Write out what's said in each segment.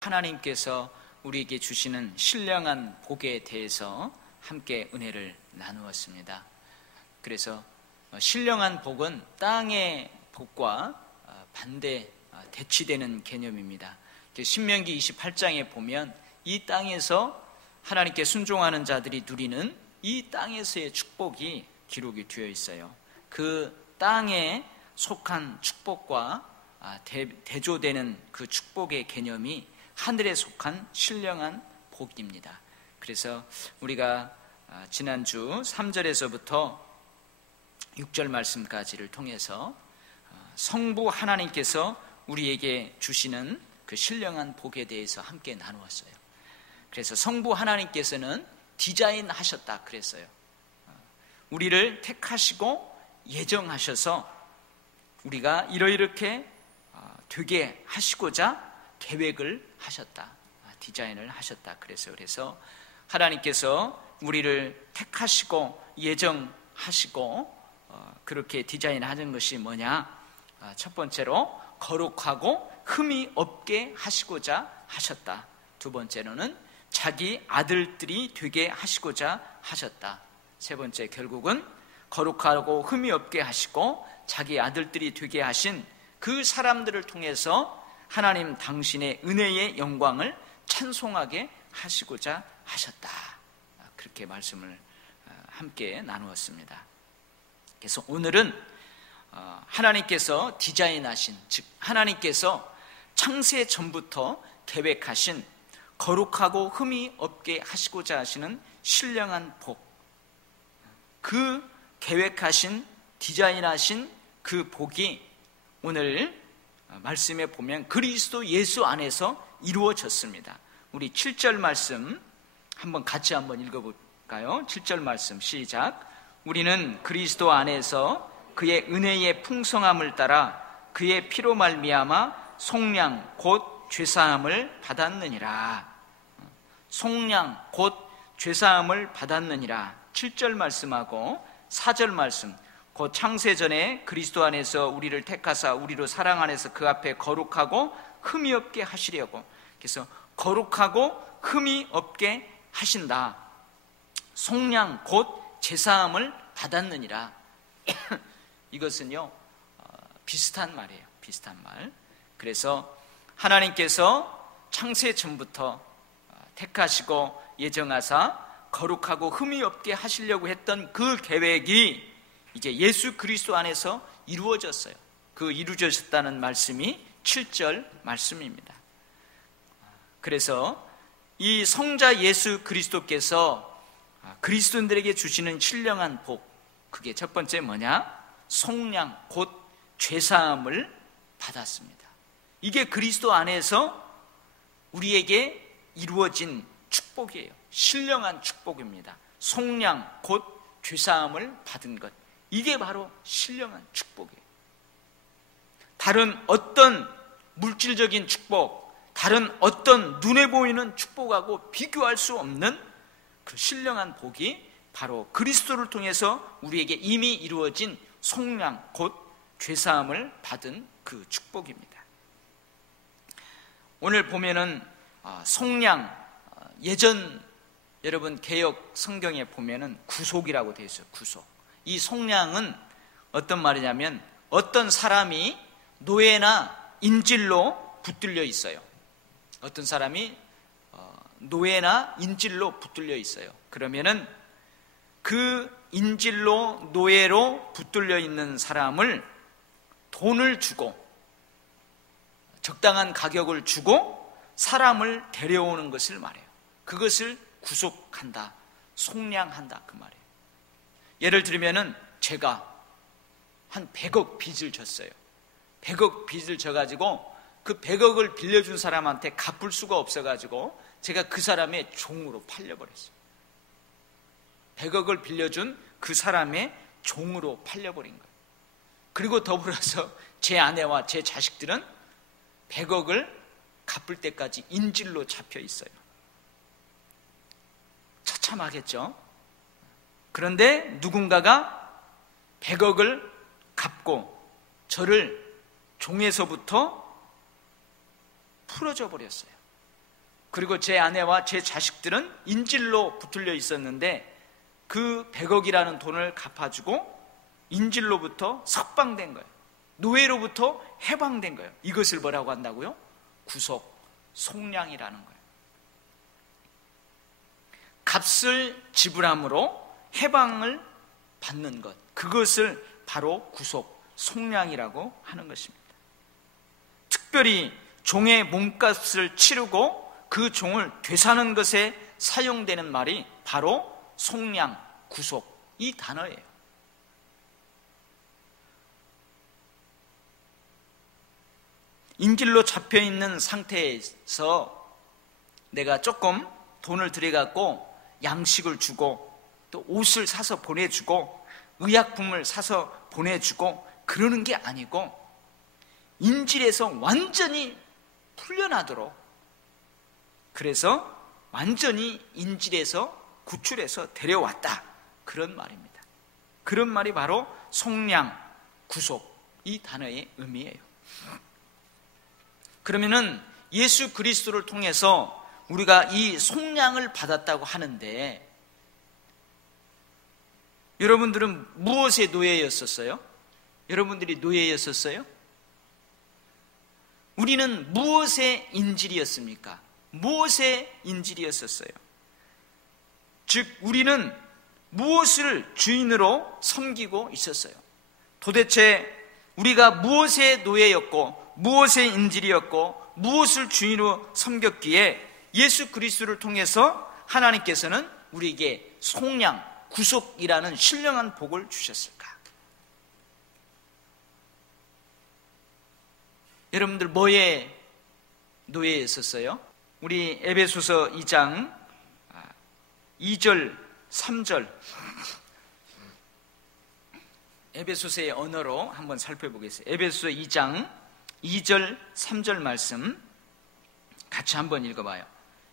하나님께서 우리에게 주시는 신령한 복에 대해서 함께 은혜를 나누었습니다. 그래서 신령한 복은 땅의 복과 대치되는 개념입니다. 신명기 28장에 보면 이 땅에서 하나님께 순종하는 자들이 누리는 이 땅에서의 축복이 기록이 되어 있어요. 그 땅에 속한 축복과 대조되는 그 축복의 개념이 하늘에 속한 신령한 복입니다. 그래서 우리가 지난주 3절에서부터 6절 말씀까지를 통해서 성부 하나님께서 우리에게 주시는 그 신령한 복에 대해서 함께 나누었어요. 그래서 성부 하나님께서는 디자인하셨다 그랬어요. 우리를 택하시고 예정하셔서 우리가 이렇게 되게 하시고자 계획을 하셨다, 디자인을 하셨다 그랬어요. 그래서 하나님께서 우리를 택하시고 예정하시고 그렇게 디자인하는 것이 뭐냐? 첫 번째로 거룩하고 흠이 없게 하시고자 하셨다. 두 번째로는 자기 아들들이 되게 하시고자 하셨다. 세 번째, 결국은 거룩하고 흠이 없게 하시고 자기 아들들이 되게 하신 그 사람들을 통해서 하나님 당신의 은혜의 영광을 찬송하게 하시고자 하셨다. 그렇게 말씀을 함께 나누었습니다. 그래서 오늘은 하나님께서 디자인하신, 즉 하나님께서 창세 전부터 계획하신 거룩하고 흠이 없게 하시고자 하시는 신령한 복, 그 계획하신, 디자인하신 그 복이 오늘 말씀에 보면 그리스도 예수 안에서 이루어졌습니다. 우리 7절 말씀 한번 같이 읽어볼까요? 7절 말씀 시작. 우리는 그리스도 안에서 그의 은혜의 풍성함을 따라 그의 피로 말미암아 속량 곧 죄사함을 받았느니라. 속량 곧 죄사함을 받았느니라. 7절 말씀하고 4절 말씀, 곧 창세전에 그리스도 안에서 우리를 택하사 우리로 사랑 안에서 그 앞에 거룩하고 흠이 없게 하시려고. 그래서 거룩하고 흠이 없게 하신다. 속량 곧 제사함을 받았느니라. 이것은요 비슷한 말이에요. 비슷한 말. 그래서 하나님께서 창세 전부터 택하시고 예정하사 거룩하고 흠이 없게 하시려고 했던 그 계획이 이제 예수 그리스도 안에서 이루어졌어요. 그 이루어졌다는 말씀이 7절 말씀입니다. 그래서 이 성자 예수 그리스도께서 그리스도인들에게 주시는 신령한 복, 그게 첫 번째 뭐냐? 속량 곧 죄사함을 받았습니다. 이게 그리스도 안에서 우리에게 이루어진 축복이에요. 신령한 축복입니다. 속량 곧 죄사함을 받은 것, 이게 바로 신령한 축복이에요. 다른 어떤 물질적인 축복, 다른 어떤 눈에 보이는 축복하고 비교할 수 없는 그 신령한 복이 바로 그리스도를 통해서 우리에게 이미 이루어진 속량 곧 죄사함을 받은 그 축복입니다. 오늘 보면은 속량, 예전 여러분 개역 성경에 보면은 구속이라고 되어 있어요. 구속. 이 속량은 어떤 말이냐면 어떤 사람이 노예나 인질로 붙들려 있어요. 어떤 사람이 노예나 인질로 붙들려 있어요. 그러면은 그 인질로 노예로 붙들려 있는 사람을 돈을 주고 적당한 가격을 주고 사람을 데려오는 것을 말해요. 그것을 구속한다, 속량한다 그 말이에요. 예를 들면은 제가 한 100억 빚을 졌어요. 100억 빚을 져가지고 그 100억을 빌려준 사람한테 갚을 수가 없어가지고 제가 그 사람의 종으로 팔려버렸어요. 100억을 빌려준 그 사람의 종으로 팔려버린 거예요. 그리고 더불어서 제 아내와 제 자식들은 100억을 갚을 때까지 인질로 잡혀 있어요. 처참하겠죠? 그런데 누군가가 100억을 갚고 저를 종에서부터 풀어줘 버렸어요. 그리고 제 아내와 제 자식들은 인질로 붙들려 있었는데 그 100억이라는 돈을 갚아주고 인질로부터 석방된 거예요. 노예로부터 해방된 거예요. 이것을 뭐라고 한다고요? 구속, 속량이라는 거예요. 값을 지불함으로 해방을 받는 것, 그것을 바로 구속, 속량이라고 하는 것입니다. 특별히 종의 몸값을 치르고 그 종을 되사는 것에 사용되는 말이 바로 속량, 구속, 이 단어예요. 인질로 잡혀있는 상태에서 내가 조금 돈을 들여갖고 양식을 주고 또 옷을 사서 보내주고 의약품을 사서 보내주고 그러는 게 아니고 인질에서 완전히 풀려나도록, 그래서 완전히 인질에서 구출해서 데려왔다, 그런 말입니다. 그런 말이 바로 속량, 구속, 이 단어의 의미예요. 그러면은 예수 그리스도를 통해서 우리가 이 속량을 받았다고 하는데, 여러분들은 무엇의 노예였었어요? 여러분들이 노예였었어요? 우리는 무엇의 인질이었습니까? 무엇의 인질이었었어요? 즉 우리는 무엇을 주인으로 섬기고 있었어요? 도대체 우리가 무엇의 노예였고 무엇의 인질이었고 무엇을 주인으로 섬겼기에 예수 그리스도를 통해서 하나님께서는 우리에게 속량, 구속이라는 신령한 복을 주셨을까? 여러분들 뭐의 노예였었어요? 우리 에베소서 2장 2절, 3절, 에베소서의 언어로 한번 살펴보겠습니다. 에베소서 2장 2절, 3절 말씀 같이 한번 읽어봐요.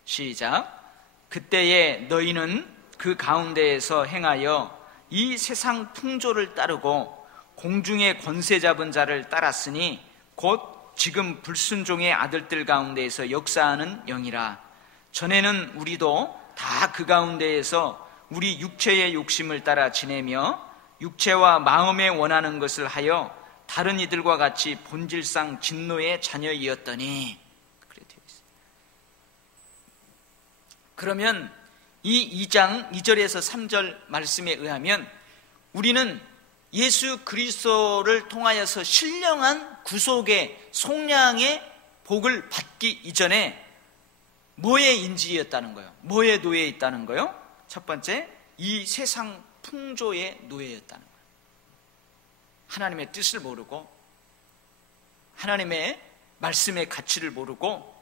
시작. 그때에 너희는 그 가운데에서 행하여 이 세상 풍조를 따르고 공중의 권세 잡은 자를 따랐으니 곧 지금 불순종의 아들들 가운데에서 역사하는 영이라. 전에는 우리도 다 그 가운데에서 우리 육체의 욕심을 따라 지내며 육체와 마음에 원하는 것을 하여 다른 이들과 같이 본질상 진노의 자녀이었더니. 그래 되어 있어요. 그러면 이 2장 2절에서 3절 말씀에 의하면 우리는 예수 그리스도를 통하여서 신령한 구속의 속량의 복을 받기 이전에 뭐의 인질이었다는 거예요? 뭐의 노예에 있다는 거예요? 첫 번째, 이 세상 풍조의 노예였다는 거예요. 하나님의 뜻을 모르고 하나님의 말씀의 가치를 모르고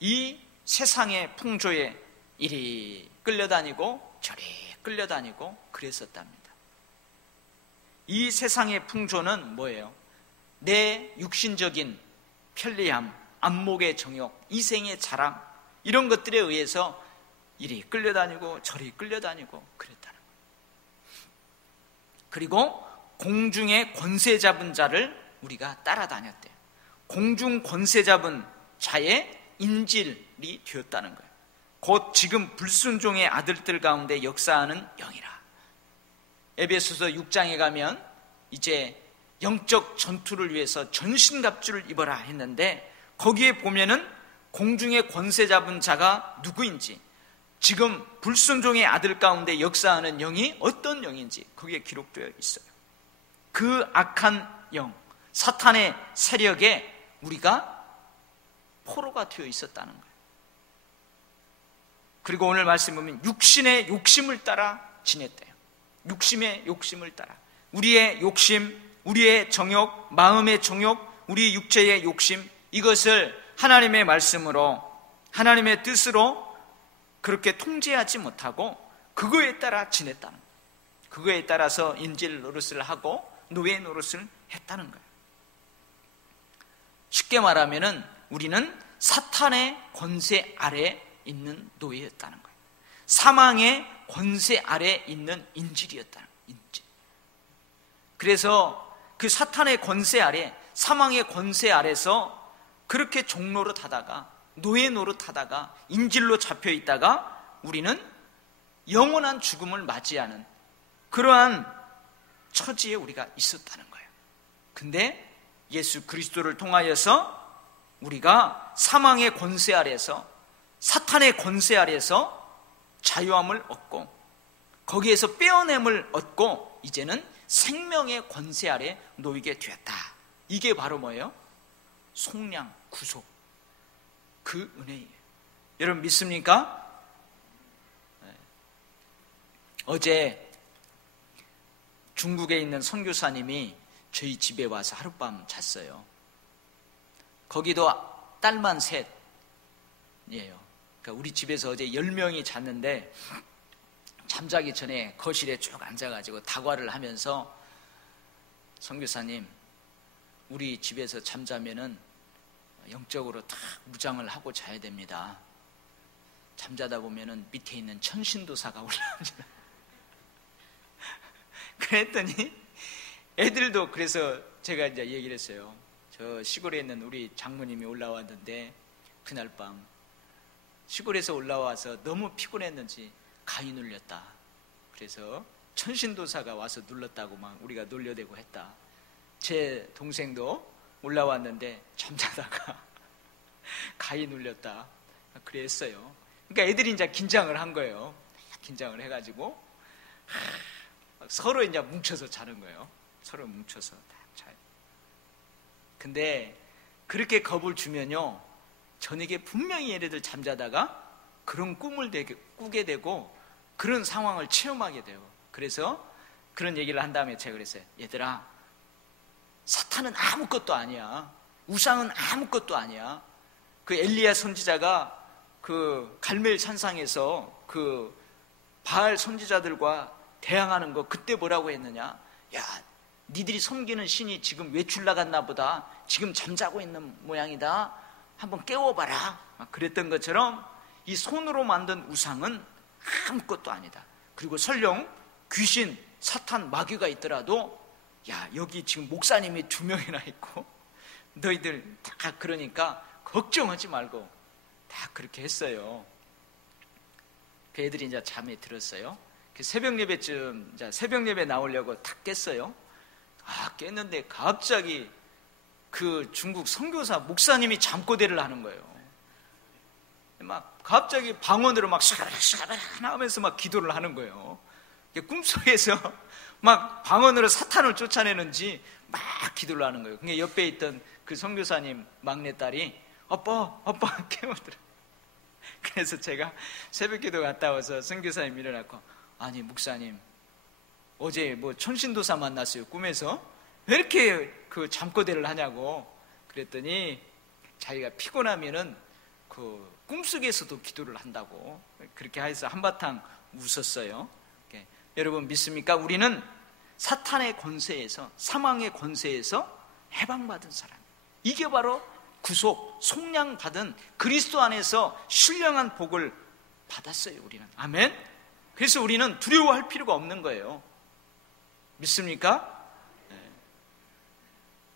이 세상의 풍조에 이리 끌려다니고 저리 끌려다니고 그랬었답니다. 이 세상의 풍조는 뭐예요? 내 육신적인 편리함, 안목의 정욕, 이생의 자랑, 이런 것들에 의해서 이리 끌려다니고 저리 끌려다니고 그랬다는 거예요. 그리고 공중의 권세 잡은 자를 우리가 따라다녔대요. 공중 권세 잡은 자의 인질이 되었다는 거예요. 곧 지금 불순종의 아들들 가운데 역사하는 영이라. 에베소서 6장에 가면 이제 영적 전투를 위해서 전신갑주를 입어라 했는데 거기에 보면은 공중의 권세 잡은 자가 누구인지, 지금 불순종의 아들 가운데 역사하는 영이 어떤 영인지 거기에 기록되어 있어요. 그 악한 영, 사탄의 세력에 우리가 포로가 되어 있었다는 거예요. 그리고 오늘 말씀 보면 육신의 욕심을 따라 지냈대요. 육심의 욕심을 따라. 우리의 욕심, 우리의 정욕, 마음의 정욕, 우리 육체의 욕심, 이것을 하나님의 말씀으로, 하나님의 뜻으로 그렇게 통제하지 못하고 그거에 따라 지냈다는 거예요. 그거에 따라서 인질 노릇을 하고 노예 노릇을 했다는 거예요. 쉽게 말하면은 우리는 사탄의 권세 아래 있는 노예였다는 거예요. 사망의 권세 아래 있는 인질이었다는 거예요. 인질. 그래서 그 사탄의 권세 아래, 사망의 권세 아래서 그렇게 종노릇 하다가 노예 노릇하다가 인질로 잡혀 있다가 우리는 영원한 죽음을 맞이하는 그러한 처지에 우리가 있었다는 거예요. 근데 예수 그리스도를 통하여서 우리가 사망의 권세 아래에서, 사탄의 권세 아래에서 자유함을 얻고 거기에서 빼어냄을 얻고 이제는 생명의 권세 아래 놓이게 되었다. 이게 바로 뭐예요? 속량, 구속, 그 은혜예요. 여러분 믿습니까? 어제 중국에 있는 선교사님이 저희 집에 와서 하룻밤 잤어요. 거기도 딸만 셋이에요. 그러니까 우리 집에서 어제 10명이 잤는데 잠자기 전에 거실에 쭉 앉아가지고 다과를 하면서 선교사님, 우리 집에서 잠자면은 영적으로 다 무장을 하고 자야 됩니다. 잠자다 보면은 밑에 있는 천신도사가 올라오잖아요. 그랬더니 애들도, 그래서 제가 이제 얘기를 했어요. 저 시골에 있는 우리 장모님이 올라왔는데 그날 밤 시골에서 올라와서 너무 피곤했는지 가위 눌렸다. 그래서 천신도사가 와서 눌렀다고 막 우리가 놀려대고 했다. 제 동생도 올라왔는데 잠자다가 가위 눌렸다. 그랬어요. 그러니까 애들이 이제 긴장을 한 거예요. 긴장을 해가지고 서로 이제 뭉쳐서 자는 거예요. 서로 뭉쳐서 딱 자요. 근데 그렇게 겁을 주면요, 저녁에 분명히 얘네들 잠자다가 그런 꿈을 꾸게 되고 그런 상황을 체험하게 돼요. 그래서 그런 얘기를 한 다음에 제가 그랬어요. 얘들아, 사탄은 아무것도 아니야. 우상은 아무것도 아니야. 그 엘리야 선지자가 그 갈멜 산상에서 그 바알 선지자들과 대항하는 거 그때 뭐라고 했느냐? 야, 니들이 섬기는 신이 지금 외출 나갔나 보다. 지금 잠자고 있는 모양이다. 한번 깨워봐라. 그랬던 것처럼 이 손으로 만든 우상은 아무것도 아니다. 그리고 설령 귀신, 사탄, 마귀가 있더라도 야, 여기 지금 목사님이 2명이나 있고 너희들 다 그러니까 걱정하지 말고 다 그렇게 했어요. 그 애들이 이제 잠에 들었어요. 그 새벽 예배쯤 이제 새벽 예배 나오려고 탁 깼어요. 깼는데 갑자기 그 중국 선교사 목사님이 잠꼬대를 하는 거예요. 막 갑자기 방언으로 막 샤바라샤바라 하면서 막 기도를 하는 거예요. 꿈속에서 막 방언으로 사탄을 쫓아내는지 막 기도를 하는 거예요. 그러니까 옆에 있던 그 선교사님 막내딸이 아빠 깨우더라. 그래서 제가 새벽기도 갔다 와서 선교사님 일어나고, 아니 목사님 어제 뭐 천신도사 만났어요 꿈에서. 왜 이렇게 그 잠꼬대를 하냐고 그랬더니 자기가 피곤하면은 그 꿈속에서도 기도를 한다고 그렇게 해서 한바탕 웃었어요. 여러분 믿습니까? 우리는 사탄의 권세에서, 사망의 권세에서 해방받은 사람, 이게 바로 구속, 속량받은 그리스도 안에서 신령한 복을 받았어요. 우리는. 아멘. 그래서 우리는 두려워할 필요가 없는 거예요. 믿습니까?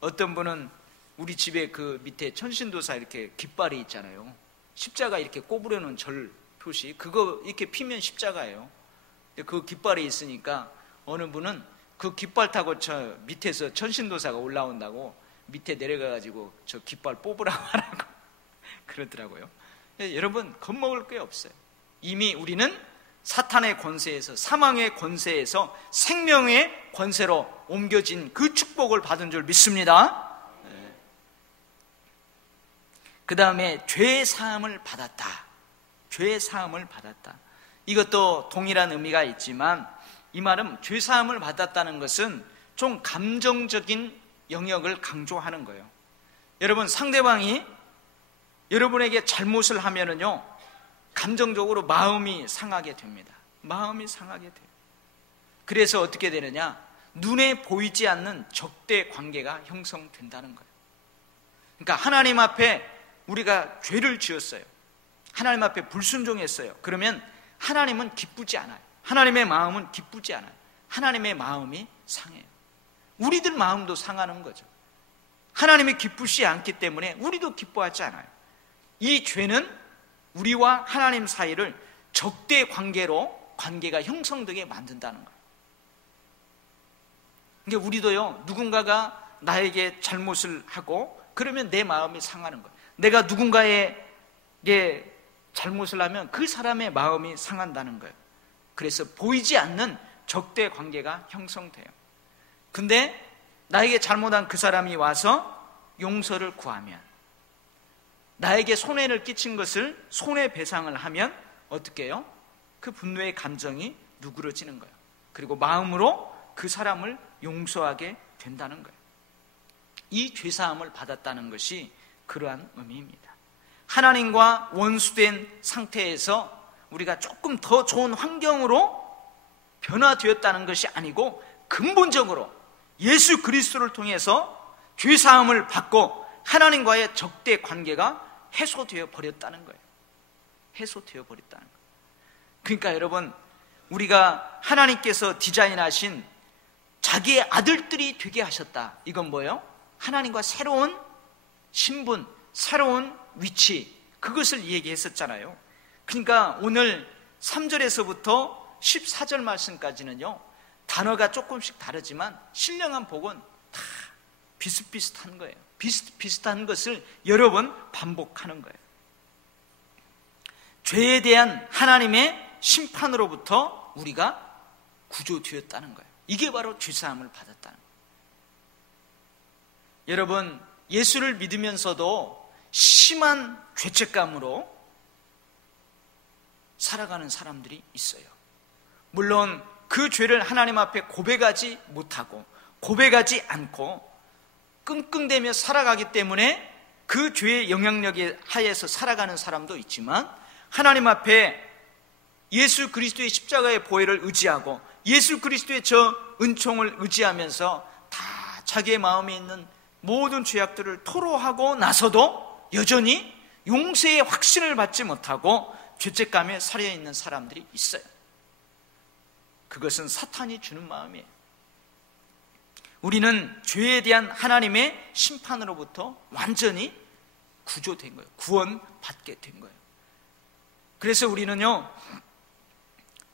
어떤 분은 우리 집에 그 밑에 천신도사 이렇게 깃발이 있잖아요. 십자가 이렇게 꼬부려 놓은 절 표시, 그거 이렇게 피면 십자가예요. 근데 그 깃발이 있으니까 어느 분은 그 깃발 타고 저 밑에서 천신도사가 올라온다고 밑에 내려가가지고 저 깃발 뽑으라고 하라고 그러더라고요. 여러분 겁먹을 게 없어요. 이미 우리는 사탄의 권세에서, 사망의 권세에서 생명의 권세로 옮겨진 그 축복을 받은 줄 믿습니다. 그 다음에 죄의 사함을 받았다. 죄의 사함을 받았다. 이것도 동일한 의미가 있지만 이 말은 죄 사함을 받았다는 것은 좀 감정적인 영역을 강조하는 거예요. 여러분, 상대방이 여러분에게 잘못을 하면은요, 감정적으로 마음이 상하게 됩니다. 마음이 상하게 돼요. 그래서 어떻게 되느냐? 눈에 보이지 않는 적대 관계가 형성된다는 거예요. 그러니까 하나님 앞에 우리가 죄를 지었어요. 하나님 앞에 불순종했어요. 그러면 하나님은 기쁘지 않아요. 하나님의 마음은 기쁘지 않아요. 하나님의 마음이 상해요. 우리들 마음도 상하는 거죠. 하나님이 기쁘지 않기 때문에 우리도 기뻐하지 않아요. 이 죄는 우리와 하나님 사이를 적대 관계가 형성되게 만든다는 거예요. 그러니까 우리도요, 누군가가 나에게 잘못을 하고 그러면 내 마음이 상하는 거예요. 내가 누군가에게 잘못을 하면 그 사람의 마음이 상한다는 거예요. 그래서 보이지 않는 적대 관계가 형성돼요. 근데 나에게 잘못한 그 사람이 와서 용서를 구하면, 나에게 손해를 끼친 것을 손해배상을 하면 어떻게 해요? 그 분노의 감정이 누그러지는 거예요. 그리고 마음으로 그 사람을 용서하게 된다는 거예요. 이 죄사함을 받았다는 것이 그러한 의미입니다. 하나님과 원수된 상태에서 우리가 조금 더 좋은 환경으로 변화되었다는 것이 아니고 근본적으로 예수 그리스도를 통해서 죄사함을 받고 하나님과의 적대 관계가 해소되어 버렸다는 거예요. 해소되어 버렸다는 거예요. 그러니까 여러분, 우리가 하나님께서 디자인하신 자기의 아들들이 되게 하셨다. 이건 뭐예요? 하나님과 새로운 신분, 새로운 위치, 그것을 얘기했었잖아요. 그러니까 오늘 3절에서부터 14절 말씀까지는요, 단어가 조금씩 다르지만 신령한 복은 다 비슷비슷한 거예요. 비슷비슷한 것을 여러 번 반복하는 거예요. 죄에 대한 하나님의 심판으로부터 우리가 구조되었다는 거예요. 이게 바로 죄사함을 받았다는 거예요. 여러분, 예수를 믿으면서도 심한 죄책감으로 살아가는 사람들이 있어요. 물론 그 죄를 하나님 앞에 고백하지 못하고 고백하지 않고 끙끙대며 살아가기 때문에 그 죄의 영향력에 하에서 살아가는 사람도 있지만, 하나님 앞에 예수 그리스도의 십자가의 보혈을 의지하고 예수 그리스도의 저 은총을 의지하면서 다 자기의 마음에 있는 모든 죄악들을 토로하고 나서도 여전히 용서의 확신을 받지 못하고 죄책감에 살려 있는 사람들이 있어요. 그것은 사탄이 주는 마음이에요. 우리는 죄에 대한 하나님의 심판으로부터 완전히 구조된 거예요. 구원받게 된 거예요. 그래서 우리는요,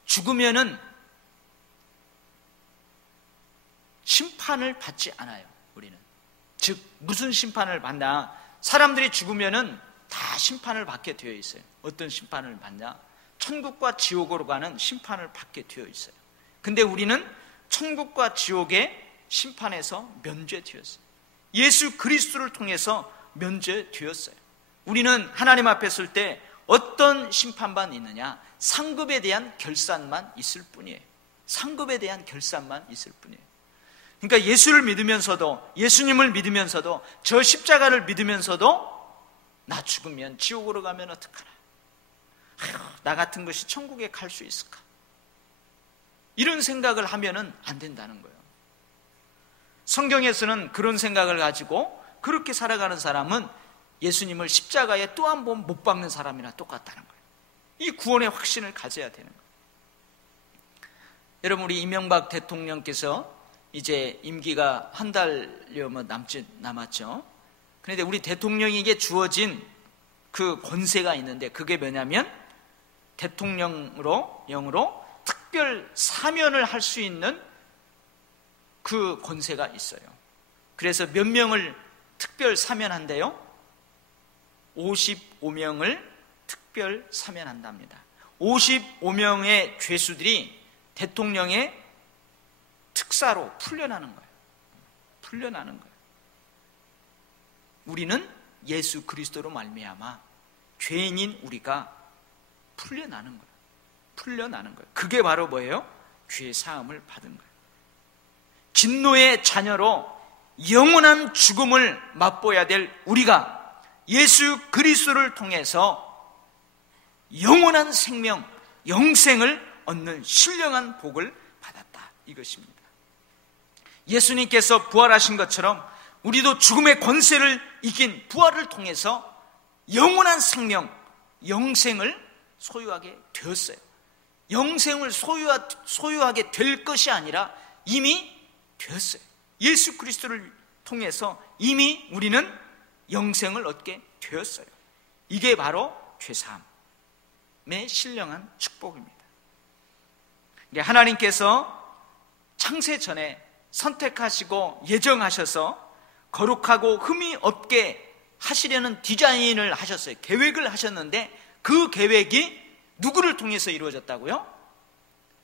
죽으면은 심판을 받지 않아요. 우리는. 즉 무슨 심판을 받나? 사람들이 죽으면은 다 심판을 받게 되어 있어요. 어떤 심판을 받냐? 천국과 지옥으로 가는 심판을 받게 되어 있어요. 근데 우리는 천국과 지옥의 심판에서 면죄되었어요. 예수 그리스도를 통해서 면죄되었어요. 우리는 하나님 앞에 설 때 어떤 심판만 있느냐? 상급에 대한 결산만 있을 뿐이에요. 상급에 대한 결산만 있을 뿐이에요. 그러니까 예수를 믿으면서도, 예수님을 믿으면서도, 저 십자가를 믿으면서도 나 죽으면 지옥으로 가면 어떡하나? 아휴, 나 같은 것이 천국에 갈 수 있을까? 이런 생각을 하면은 안 된다는 거예요. 성경에서는 그런 생각을 가지고 그렇게 살아가는 사람은 예수님을 십자가에 또 한 번 못 박는 사람이나 똑같다는 거예요. 이 구원의 확신을 가져야 되는 거예요. 여러분, 우리 이명박 대통령께서 이제 임기가 한 달여 남았죠. 그런데 우리 대통령에게 주어진 그 권세가 있는데, 그게 뭐냐면 대통령으로 특별 사면을 할 수 있는 그 권세가 있어요. 그래서 몇 명을 특별 사면한대요? 55명을 특별 사면한답니다. 55명의 죄수들이 대통령의 특사로 풀려나는 거예요. 풀려나는 거예요. 우리는 예수 그리스도로 말미암아 죄인인 우리가 풀려나는 거예요. 풀려나는 거예요. 그게 바로 뭐예요? 죄 사함을 받은 거예요. 진노의 자녀로 영원한 죽음을 맛보아야 될 우리가 예수 그리스도를 통해서 영원한 생명, 영생을 얻는 신령한 복을 받았다, 이것입니다. 예수님께서 부활하신 것처럼 우리도 죽음의 권세를 이긴 부활을 통해서 영원한 생명, 영생을 소유하게 되었어요. 영생을 소유하게 될 것이 아니라 이미 되었어요. 예수 그리스도를 통해서 이미 우리는 영생을 얻게 되었어요. 이게 바로 죄사함의 신령한 축복입니다. 하나님께서 창세 전에 선택하시고 예정하셔서 거룩하고 흠이 없게 하시려는 디자인을 하셨어요. 계획을 하셨는데 그 계획이 누구를 통해서 이루어졌다고요?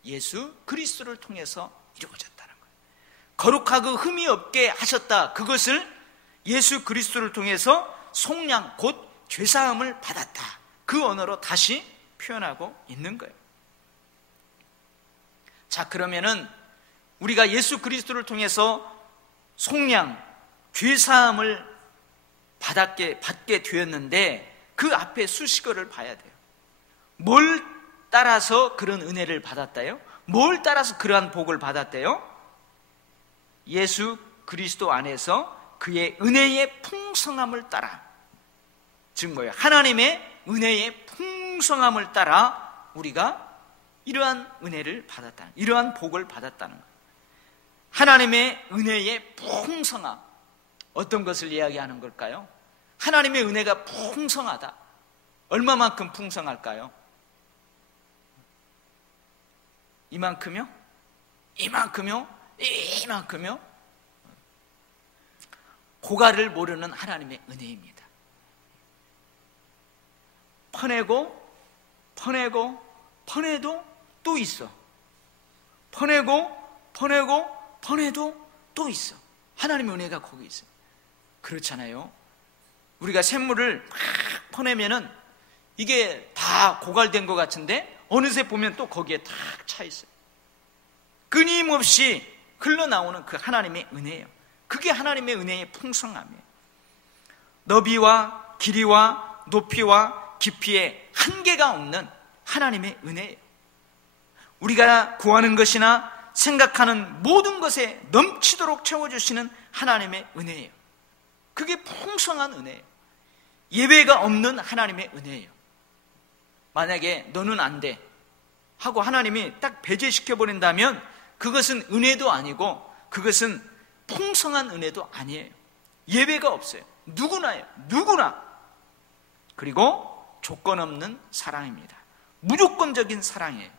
예수 그리스도를 통해서 이루어졌다는 거예요. 거룩하고 흠이 없게 하셨다. 그것을 예수 그리스도를 통해서 속량 곧 죄사함을 받았다. 그 언어로 다시 표현하고 있는 거예요. 자, 그러면은 우리가 예수 그리스도를 통해서 속량, 죄사함을 받게 되었는데 그 앞에 수식어를 봐야 돼요. 뭘 따라서 그런 은혜를 받았다요? 뭘 따라서 그러한 복을 받았대요? 예수 그리스도 안에서 그의 은혜의 풍성함을 따라, 즉 뭐예요? 하나님의 은혜의 풍성함을 따라 우리가 이러한 은혜를 받았다는, 이러한 복을 받았다는 거예요. 하나님의 은혜의 풍성함, 어떤 것을 이야기하는 걸까요? 하나님의 은혜가 풍성하다. 얼마만큼 풍성할까요? 이만큼요? 이만큼요? 이만큼요? 고가를 모르는 하나님의 은혜입니다. 퍼내고 퍼내고 퍼내도 또 있어. 퍼내고 퍼내고 퍼내도 또 있어. 하나님의 은혜가 거기 있어요. 그렇잖아요. 우리가 샘물을 막 퍼내면은 이게 다 고갈된 것 같은데 어느새 보면 또 거기에 탁 차 있어요. 끊임없이 흘러나오는 그 하나님의 은혜예요. 그게 하나님의 은혜의 풍성함이에요. 너비와 길이와 높이와 깊이에 한계가 없는 하나님의 은혜예요. 우리가 구하는 것이나 생각하는 모든 것에 넘치도록 채워주시는 하나님의 은혜예요. 그게 풍성한 은혜예요. 예외가 없는 하나님의 은혜예요. 만약에 너는 안 돼 하고 하나님이 딱 배제시켜버린다면 그것은 은혜도 아니고 그것은 풍성한 은혜도 아니에요. 예외가 없어요. 누구나요. 누구나. 그리고 조건 없는 사랑입니다. 무조건적인 사랑이에요.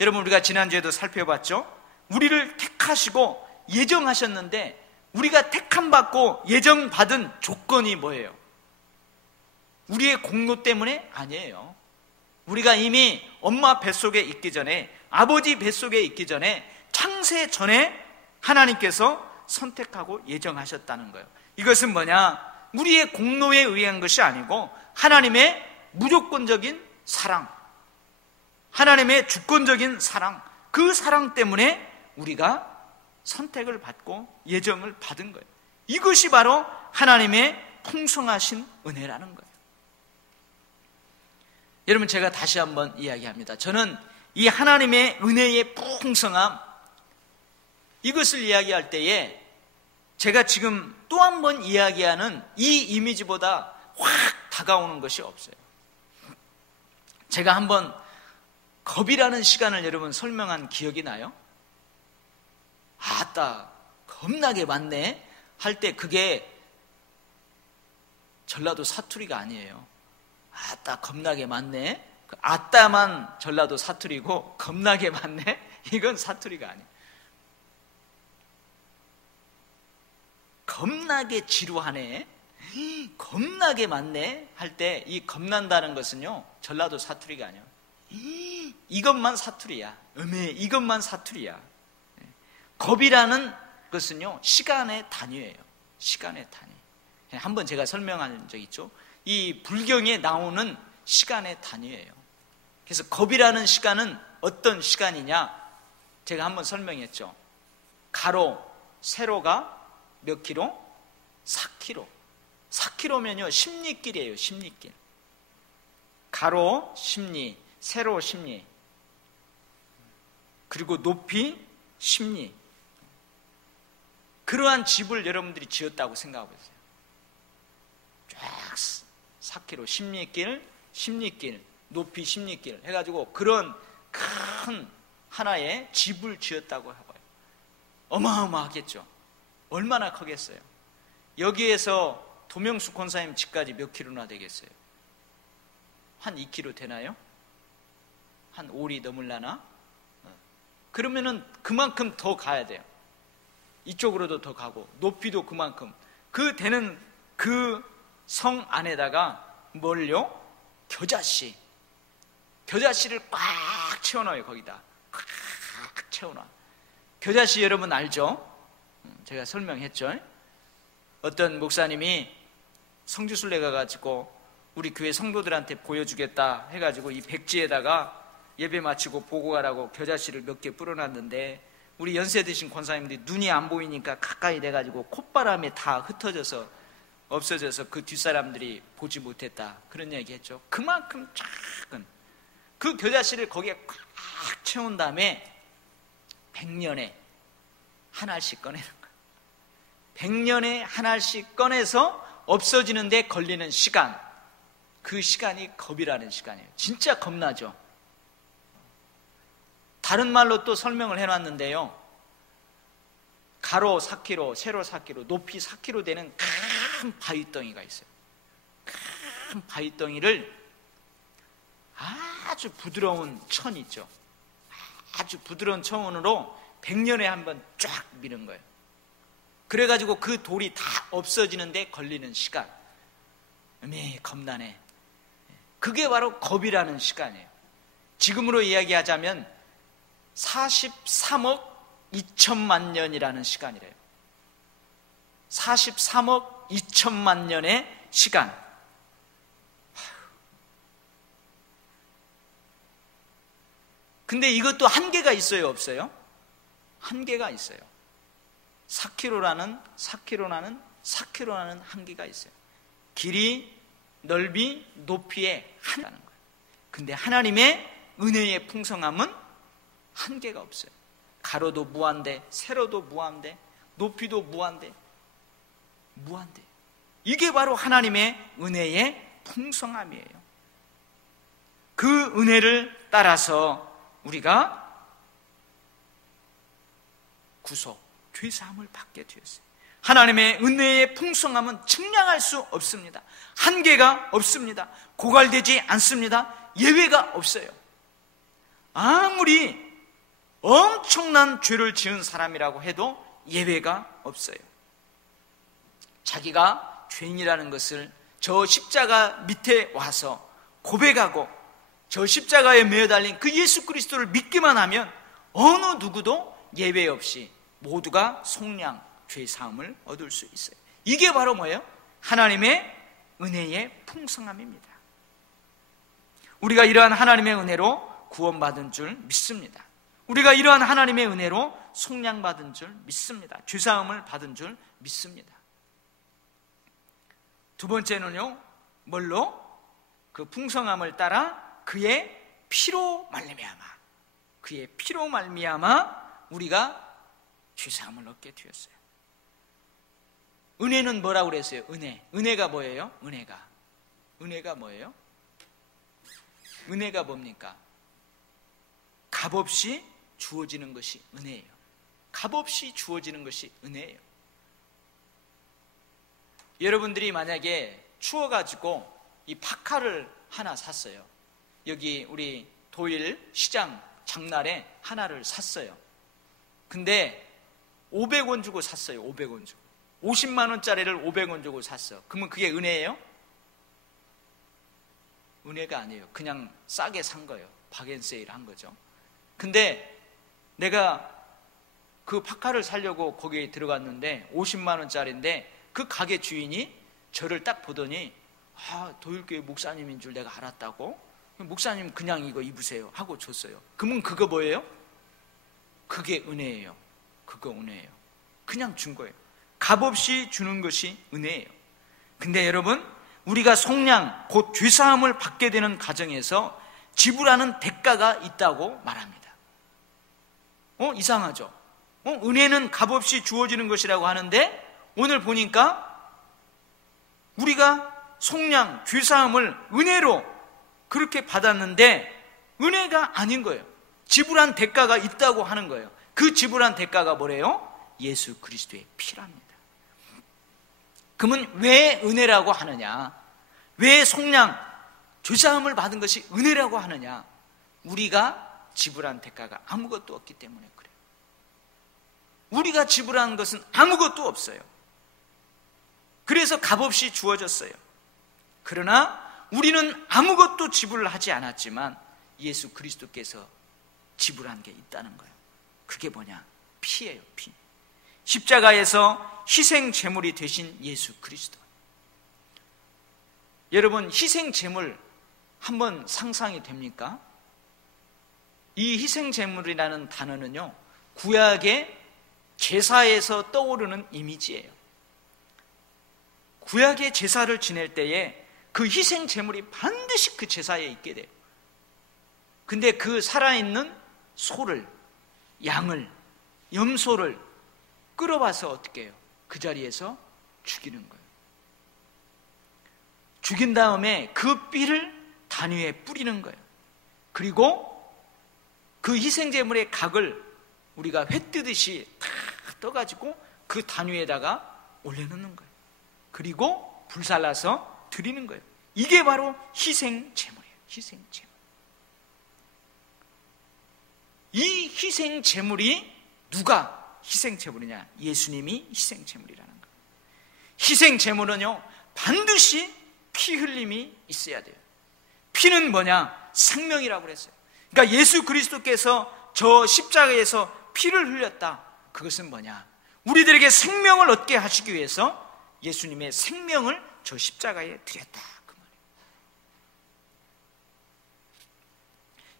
여러분, 우리가 지난주에도 살펴봤죠? 우리를 택하시고 예정하셨는데 우리가 택함받고 예정받은 조건이 뭐예요? 우리의 공로 때문에 아니에요. 우리가 이미 엄마 뱃속에 있기 전에, 아버지 뱃속에 있기 전에, 창세 전에 하나님께서 선택하고 예정하셨다는 거예요. 이것은 뭐냐? 우리의 공로에 의한 것이 아니고 하나님의 무조건적인 사랑, 하나님의 주권적인 사랑, 그 사랑 때문에 우리가 선택을 받고 예정을 받은 거예요. 이것이 바로 하나님의 풍성하신 은혜라는 거예요. 여러분, 제가 다시 한번 이야기합니다. 저는 이 하나님의 은혜의 풍성함, 이것을 이야기할 때에 제가 지금 또 한 번 이야기하는 이 이미지보다 확 다가오는 것이 없어요. 제가 한번 겁이라는 시간을 여러분 설명한 기억이 나요? 아따, 겁나게 많네 할 때 그게 전라도 사투리가 아니에요. 아따, 겁나게 많네. 그 아따만 전라도 사투리고 겁나게 많네, 이건 사투리가 아니에요. 겁나게 지루하네, 겁나게 많네 할 때 이 겁난다는 것은요 전라도 사투리가 아니에요. 이것만 사투리야. 이것만 사투리야. 겁이라는 것은요 시간의 단위예요. 시간의 단위. 한번 제가 설명한 적 있죠. 이 불경에 나오는 시간의 단위예요. 그래서 겁이라는 시간은 어떤 시간이냐, 제가 한번 설명했죠. 가로, 세로가 몇 킬로? 4킬로. 4킬로면요 십리길이에요. 십리길. 가로 십리, 세로 십리, 그리고 높이 십리. 그러한 집을 여러분들이 지었다고 생각하고 있어요. 쫙 4킬로, 십리길, 십리길, 높이 십리길 해가지고 그런 큰 하나의 집을 지었다고 해봐요. 어마어마하겠죠. 얼마나 크겠어요. 여기에서 도명수 권사님 집까지 몇 킬로나 되겠어요? 한 2kg 되나요? 한 5리 넘을라나? 그러면은 그만큼 더 가야 돼요. 이쪽으로도 더 가고 높이도 그만큼 그 되는 그 성 안에다가 뭘요? 겨자씨를 꽉 채워넣어요. 거기다 꽉 채워놔. 겨자씨 여러분 알죠? 제가 설명했죠. 어떤 목사님이 성지순례 가가지고 우리 교회 성도들한테 보여주겠다 해가지고 이 백지에다가 예배 마치고 보고 가라고 겨자씨를 몇 개 뿌려놨는데 우리 연세 드신 권사님들이 눈이 안 보이니까 가까이 돼가지고 콧바람에 다 흩어져서 없어져서 그 뒷사람들이 보지 못했다, 그런 얘기 했죠. 그만큼 작은 그 겨자씨를 거기에 꽉 채운 다음에 100년에 한 알씩 꺼내는 거예요. 100년에 한 알씩 꺼내서 없어지는 데 걸리는 시간, 그 시간이 겁이라는 시간이에요. 진짜 겁나죠. 다른 말로 또 설명을 해놨는데요, 가로 4km, 세로 4km, 높이 4km 되는 큰 바위덩이가 있어요. 큰 바위덩이를 아주 부드러운 천 있죠. 아주 부드러운 천으로 100년에 한 번 쫙 미는 거예요. 그래가지고 그 돌이 다 없어지는데 걸리는 시간, 겁나네. 그게 바로 겁이라는 시간이에요. 지금으로 이야기하자면 43억 2천만 년이라는 시간이래요. 43억 2천만 년의 시간. 근데 이것도 한계가 있어요, 없어요? 한계가 있어요. 4km라는 한계가 있어요. 길이, 넓이, 높이에 한계라는 거예요. 근데 하나님의 은혜의 풍성함은 한계가 없어요. 가로도 무한대, 세로도 무한대, 높이도 무한대, 무한대. 이게 바로 하나님의 은혜의 풍성함이에요. 그 은혜를 따라서 우리가 구속, 죄사함을 받게 되었어요. 하나님의 은혜의 풍성함은 측량할 수 없습니다. 한계가 없습니다. 고갈되지 않습니다. 예외가 없어요. 아무리 엄청난 죄를 지은 사람이라고 해도 예외가 없어요. 자기가 죄인이라는 것을 저 십자가 밑에 와서 고백하고 저 십자가에 매어달린 그 예수 그리스도를 믿기만 하면 어느 누구도 예외 없이 모두가 속량, 죄사함을 얻을 수 있어요. 이게 바로 뭐예요? 하나님의 은혜의 풍성함입니다. 우리가 이러한 하나님의 은혜로 구원받은 줄 믿습니다. 우리가 이러한 하나님의 은혜로 속량받은 줄 믿습니다. 죄사함을 받은 줄 믿습니다. 두 번째는요, 뭘로? 그 풍성함을 따라 그의 피로 말미암아, 그의 피로 말미암아 우리가 죄사함을 얻게 되었어요. 은혜는 뭐라고 그랬어요? 은혜가 뭐예요? 은혜가 뭐예요? 은혜가 뭡니까? 값없이 주어지는 것이 은혜예요. 값없이 주어지는 것이 은혜예요. 여러분들이 만약에 추워가지고 이 파카를 하나 샀어요. 여기 우리 도일 시장 장날에 하나를 샀어요. 근데 500원 주고 샀어요. 500원 주고 50만 원짜리를 500원 주고 샀어. 그러면 그게 은혜예요? 은혜가 아니에요. 그냥 싸게 산 거예요. 박앤세일 한 거죠. 근데 내가 그 파카를 사려고 거기에 들어갔는데 50만 원짜리인데 그 가게 주인이 저를 딱 보더니 도일교회 목사님인 줄 내가 알았다고, 목사님 그냥 이거 입으세요 하고 줬어요. 그러면 그거 뭐예요? 그게 은혜예요. 그거 은혜예요. 그냥 준 거예요. 값없이 주는 것이 은혜예요. 근데 여러분, 우리가 속량 곧 죄사함을 받게 되는 과정에서 지불하는 대가가 있다고 말합니다. 이상하죠? 은혜는 값없이 주어지는 것이라고 하는데 오늘 보니까 우리가 속량, 죄사함을 은혜로 그렇게 받았는데 은혜가 아닌 거예요. 지불한 대가가 있다고 하는 거예요. 그 지불한 대가가 뭐래요? 예수 그리스도의 피랍니다. 그러면 왜 은혜라고 하느냐? 왜 속량, 죄사함을 받은 것이 은혜라고 하느냐? 우리가 지불한 대가가 아무것도 없기 때문에 그래요. 우리가 지불한 것은 아무것도 없어요. 그래서 값없이 주어졌어요. 그러나 우리는 아무것도 지불하지 않았지만 예수 그리스도께서 지불한 게 있다는 거예요. 그게 뭐냐? 피예요, 피. 십자가에서 희생 제물이 되신 예수 그리스도. 여러분, 희생 제물 한번 상상이 됩니까? 이 희생 제물이라는 단어는요, 구약의 제사에서 떠오르는 이미지예요. 구약의 제사를 지낼 때에 그 희생 제물이 반드시 그 제사에 있게 돼요. 근데 그 살아있는 소를, 양을, 염소를 끌어와서 어떻게 해요? 그 자리에서 죽이는 거예요. 죽인 다음에 그 삐를 단 위에 뿌리는 거예요. 그리고 그 희생제물의 각을 우리가 회 뜨듯이 다 떠가지고 그 단 위에다가 올려놓는 거예요. 그리고 불살라서 드리는 거예요. 이게 바로 희생제물이에요. 희생제물. 이 희생제물이 누가 희생제물이냐? 예수님이 희생제물이라는 거예요. 희생제물은요, 반드시 피 흘림이 있어야 돼요. 피는 뭐냐? 생명이라고 그랬어요. 그러니까 예수 그리스도께서 저 십자가에서 피를 흘렸다. 그것은 뭐냐? 우리들에게 생명을 얻게 하시기 위해서 예수님의 생명을 저 십자가에 드렸다. 그 말이에요.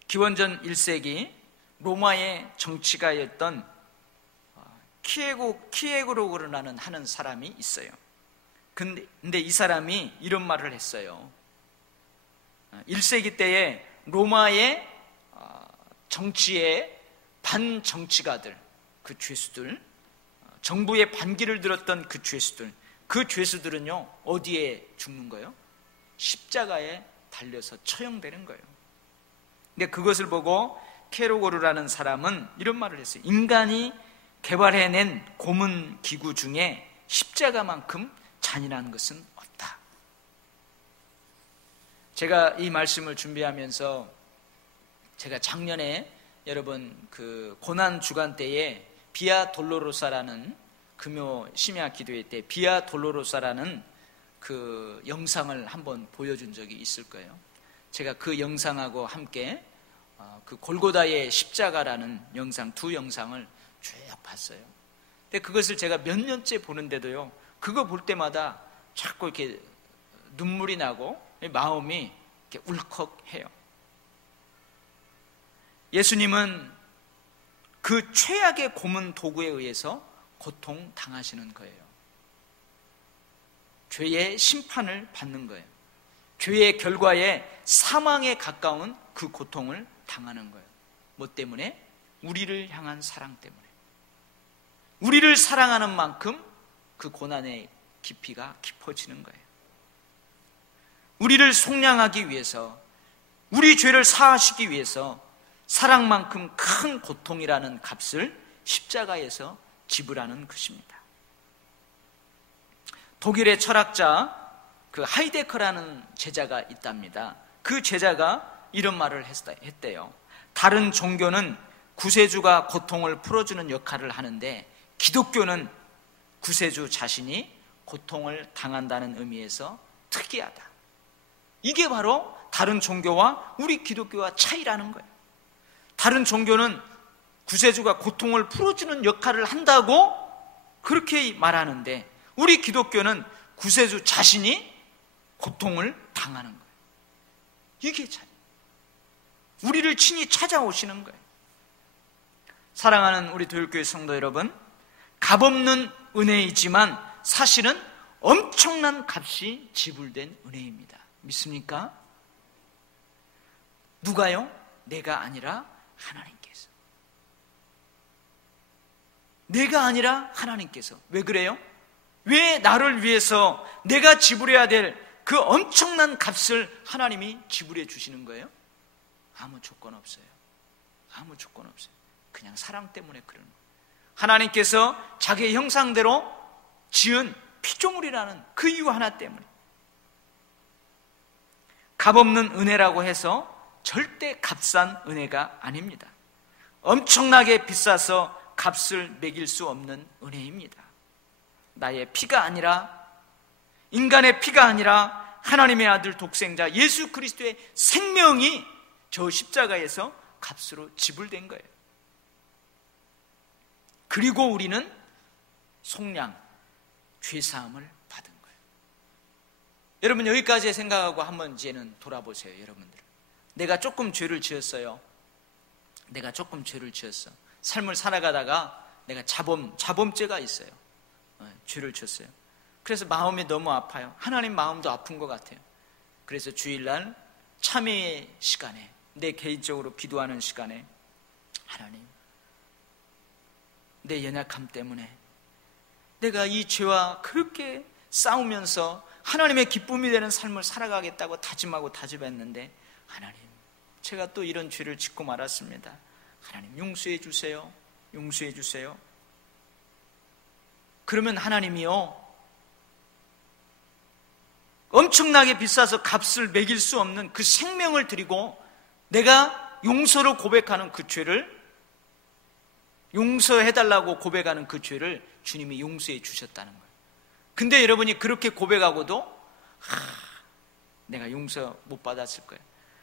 기원전 1세기 로마의 정치가였던 키에고로그라는 하는 사람이 있어요. 근데 이 사람이 이런 말을 했어요. 1세기 때에 로마의 정치의 반정치가들, 그 죄수들, 정부의 반기를 들었던 그 죄수들은요, 어디에 죽는 거예요? 십자가에 달려서 처형되는 거예요. 근데 그것을 보고 케로고르라는 사람은 이런 말을 했어요. 인간이 개발해낸 고문 기구 중에 십자가만큼 잔인한 것은 없다. 제가 이 말씀을 준비하면서 제가 작년에 여러분 그 고난 주간 때에 비아 돌로로사라는 금요 심야 기도회 때 비아 돌로로사라는 그 영상을 한번 보여준 적이 있을 거예요. 제가 그 영상하고 함께 그 골고다의 십자가라는 영상, 두 영상을 쭉 봤어요. 근데 그것을 제가 몇 년째 보는데도요, 그거 볼 때마다 자꾸 이렇게 눈물이 나고 마음이 이렇게 울컥해요. 예수님은 그 최악의 고문 도구에 의해서 고통당하시는 거예요. 죄의 심판을 받는 거예요. 죄의 결과에 사망에 가까운 그 고통을 당하는 거예요. 뭐 때문에? 우리를 향한 사랑 때문에. 우리를 사랑하는 만큼 그 고난의 깊이가 깊어지는 거예요. 우리를 속량하기 위해서, 우리 죄를 사하시기 위해서 사랑만큼 큰 고통이라는 값을 십자가에서 지불하는 것입니다. 독일의 철학자 그 하이데커라는 제자가 있답니다. 그 제자가 이런 말을 했대요. 다른 종교는 구세주가 고통을 풀어주는 역할을 하는데 기독교는 구세주 자신이 고통을 당한다는 의미에서 특이하다. 이게 바로 다른 종교와 우리 기독교와 차이라는 거예요. 다른 종교는 구세주가 고통을 풀어주는 역할을 한다고 그렇게 말하는데 우리 기독교는 구세주 자신이 고통을 당하는 거예요. 이게 차이. 우리를 친히 찾아오시는 거예요. 사랑하는 우리 도율교회 성도 여러분, 값없는 은혜이지만 사실은 엄청난 값이 지불된 은혜입니다. 믿습니까? 누가요? 내가 아니라 하나님께서. 내가 아니라 하나님께서. 왜 그래요? 왜 나를 위해서 내가 지불해야 될 그 엄청난 값을 하나님이 지불해 주시는 거예요? 아무 조건 없어요. 아무 조건 없어요. 그냥 사랑 때문에 그러는 거예요. 하나님께서 자기의 형상대로 지은 피조물이라는 그 이유 하나 때문에. 값없는 은혜라고 해서 절대 값싼 은혜가 아닙니다. 엄청나게 비싸서 값을 매길 수 없는 은혜입니다. 나의 피가 아니라, 인간의 피가 아니라 하나님의 아들 독생자 예수 그리스도의 생명이 저 십자가에서 값으로 지불된 거예요. 그리고 우리는 속량, 죄사함을 받은 거예요. 여러분, 여기까지 생각하고 한번 이제는 돌아보세요. 여러분들, 내가 조금 죄를 지었어요. 내가 조금 죄를 지었어. 삶을 살아가다가 내가 자범죄가 있어요. 죄를 지었어요. 그래서 마음이 너무 아파요. 하나님 마음도 아픈 것 같아요. 그래서 주일날 참회의 시간에, 내 개인적으로 기도하는 시간에, 하나님, 내 연약함 때문에 내가 이 죄와 그렇게 싸우면서 하나님의 기쁨이 되는 삶을 살아가겠다고 다짐하고 다짐했는데, 하나님, 제가 또 이런 죄를 짓고 말았습니다. 하나님, 용서해 주세요. 용서해 주세요. 그러면 하나님이요, 엄청나게 비싸서 값을 매길 수 없는 그 생명을 드리고 내가 용서를 고백하는 그 죄를, 용서해달라고 고백하는 그 죄를 주님이 용서해 주셨다는 거예요. 근데 여러분이 그렇게 고백하고도 내가 용서 못 받았을 거야,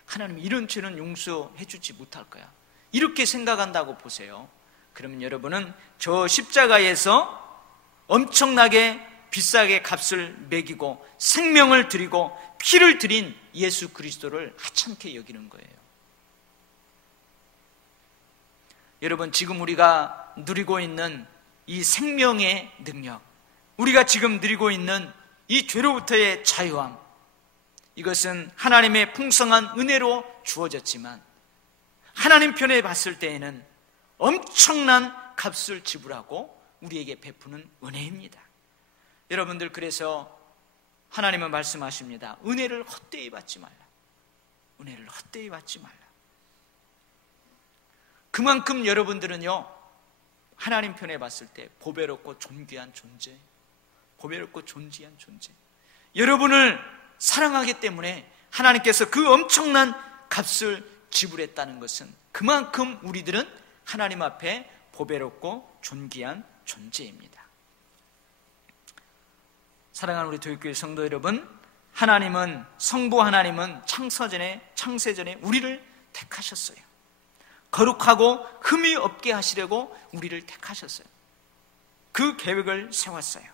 하나님 이런 죄는 용서해 주지 못할 거야, 이렇게 생각한다고 보세요. 그러면 여러분은 저 십자가에서 엄청나게 비싸게 값을 매기고 생명을 드리고 피를 드린 예수 그리스도를 하찮게 여기는 거예요. 여러분, 지금 우리가 누리고 있는 이 생명의 능력, 우리가 지금 누리고 있는 이 죄로부터의 자유함, 이것은 하나님의 풍성한 은혜로 주어졌지만 하나님 편에 봤을 때에는 엄청난 값을 지불하고 우리에게 베푸는 은혜입니다. 여러분들, 그래서 하나님은 말씀하십니다. 은혜를 헛되이 받지 말라. 은혜를 헛되이 받지 말라. 그만큼 여러분들은요, 하나님 편에 봤을 때 보배롭고 존귀한 존재, 보배롭고 존귀한 존재, 여러분을 사랑하기 때문에 하나님께서 그 엄청난 값을 지불했다는 것은 그만큼 우리들은 하나님 앞에 보배롭고 존귀한 존재입니다. 사랑하는 우리 교육교회 성도 여러분, 성부 하나님은 창세전에 우리를 택하셨어요. 거룩하고 흠이 없게 하시려고 우리를 택하셨어요. 그 계획을 세웠어요.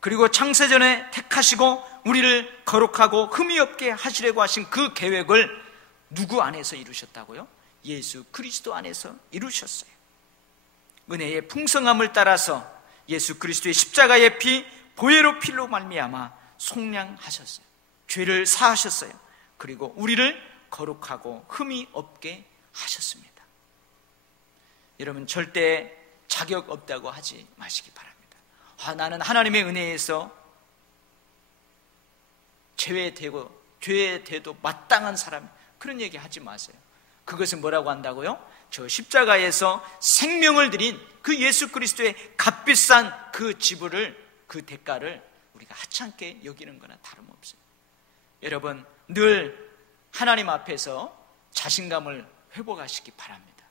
그리고 창세전에 택하시고 우리를 거룩하고 흠이 없게 하시려고 하신 그 계획을 누구 안에서 이루셨다고요? 예수 그리스도 안에서 이루셨어요. 은혜의 풍성함을 따라서 예수 그리스도의 십자가의 피, 보혈의 피로 말미암아 속량하셨어요. 죄를 사하셨어요. 그리고 우리를 거룩하고 흠이 없게 하셨습니다. 여러분, 절대 자격 없다고 하지 마시기 바랍니다. 나는 하나님의 은혜에서 죄에 대도 마땅한 사람, 그런 얘기 하지 마세요. 그것은 뭐라고 한다고요? 저 십자가에서 생명을 드린 그 예수 그리스도의 값비싼 그 지불을, 그 대가를 우리가 하찮게 여기는 거나 다름없어요. 여러분, 늘 하나님 앞에서 자신감을 회복하시기 바랍니다.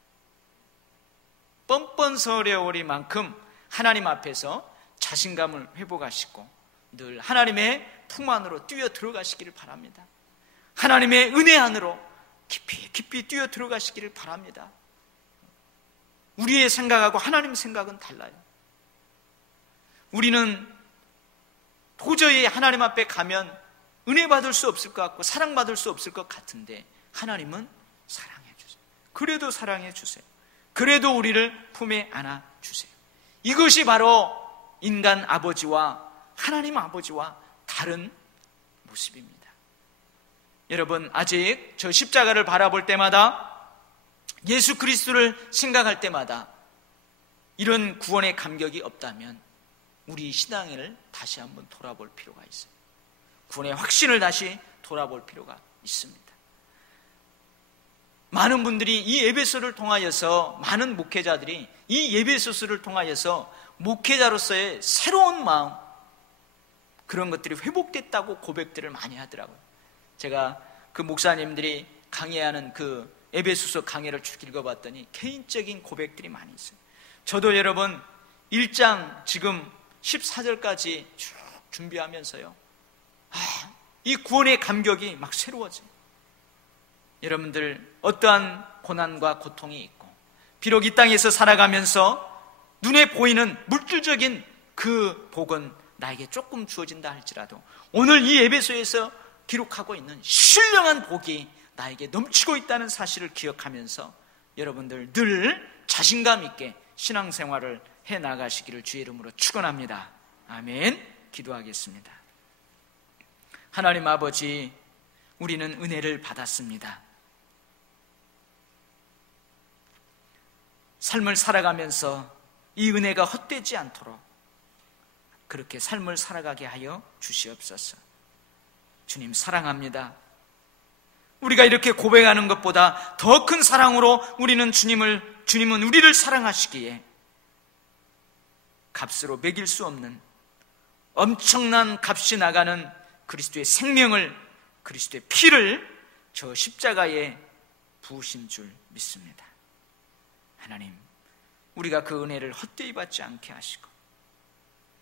뻔뻔스러우리만큼 하나님 앞에서 자신감을 회복하시고 늘 하나님의 품 안으로 뛰어 들어가시기를 바랍니다. 하나님의 은혜 안으로 깊이 깊이 뛰어 들어가시기를 바랍니다. 우리의 생각하고 하나님 생각은 달라요. 우리는 도저히 하나님 앞에 가면 은혜 받을 수 없을 것 같고 사랑받을 수 없을 것 같은데, 하나님은 사랑해 주세요. 그래도 사랑해 주세요. 그래도 우리를 품에 안아 주세요. 이것이 바로 인간 아버지와 하나님 아버지와 다른 모습입니다. 여러분, 아직 저 십자가를 바라볼 때마다, 예수 그리스도를 생각할 때마다 이런 구원의 감격이 없다면 우리 신앙을 다시 한번 돌아볼 필요가 있어요. 구원의 확신을 다시 돌아볼 필요가 있습니다. 많은 분들이 이 예배소를 통하여서, 많은 목회자들이 이 예배소를 통하여서 목회자로서의 새로운 마음, 그런 것들이 회복됐다고 고백들을 많이 하더라고요. 제가 그 목사님들이 강의하는 그 에베소서 강의를 쭉 읽어봤더니 개인적인 고백들이 많이 있어요. 저도 여러분 1장 지금 14절까지 쭉 준비하면서요, 이 구원의 감격이 막 새로워져요. 여러분들 어떠한 고난과 고통이 있고, 비록 이 땅에서 살아가면서 눈에 보이는 물질적인 그 복은 나에게 조금 주어진다 할지라도 오늘 이 에베소에서 기록하고 있는 신령한 복이 나에게 넘치고 있다는 사실을 기억하면서 여러분들 늘 자신감 있게 신앙생활을 해나가시기를 주의 이름으로 축원합니다. 아멘. 기도하겠습니다. 하나님 아버지, 우리는 은혜를 받았습니다. 삶을 살아가면서 이 은혜가 헛되지 않도록 그렇게 삶을 살아가게 하여 주시옵소서. 주님 사랑합니다. 우리가 이렇게 고백하는 것보다 더 큰 사랑으로 주님은 우리를 사랑하시기에 값으로 매길 수 없는 엄청난 값이 나가는 그리스도의 생명을, 그리스도의 피를 저 십자가에 부으신 줄 믿습니다. 하나님, 우리가 그 은혜를 헛되이 받지 않게 하시고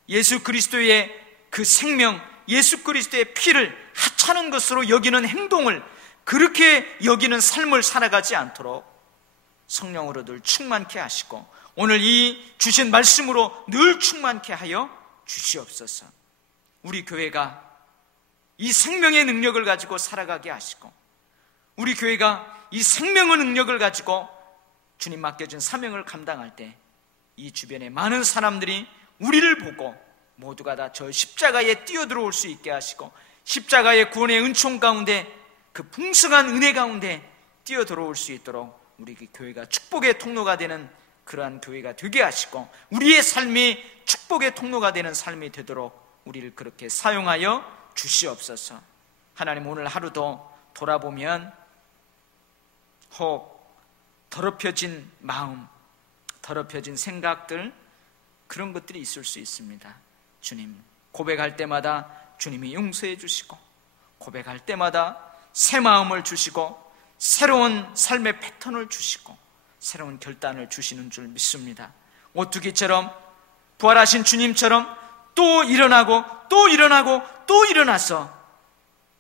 예수 그리스도의 그 생명, 예수 그리스도의 피를 하찮은 것으로 여기는 행동을, 그렇게 여기는 삶을 살아가지 않도록 성령으로 늘 충만케 하시고 오늘 이 주신 말씀으로 늘 충만케 하여 주시옵소서. 우리 교회가 이 생명의 능력을 가지고 살아가게 하시고, 우리 교회가 이 생명의 능력을 가지고 주님 맡겨준 사명을 감당할 때 이 주변의 많은 사람들이 우리를 보고 모두가 다 저 십자가에 뛰어들어올 수 있게 하시고, 십자가의 구원의 은총 가운데, 그 풍성한 은혜 가운데 뛰어들어올 수 있도록 우리 교회가 축복의 통로가 되는 그러한 교회가 되게 하시고, 우리의 삶이 축복의 통로가 되는 삶이 되도록 우리를 그렇게 사용하여 주시옵소서. 하나님, 오늘 하루도 돌아보면 혹 더럽혀진 마음, 더럽혀진 생각들, 그런 것들이 있을 수 있습니다. 주님, 고백할 때마다 주님이 용서해 주시고, 고백할 때마다 새 마음을 주시고 새로운 삶의 패턴을 주시고 새로운 결단을 주시는 줄 믿습니다. 오뚜기처럼 부활하신 주님처럼 또 일어나고 또 일어나고 또 일어나서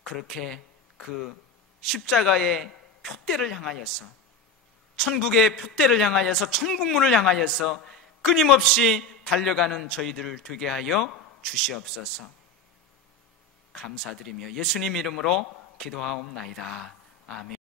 그렇게 그 십자가의 표대를 향하여서, 천국의 표대를 향하여서, 천국문을 향하여서 끊임없이 달려가는 저희들을 되게 하여 주시옵소서. 감사드리며 예수님 이름으로 기도하옵나이다. 아멘.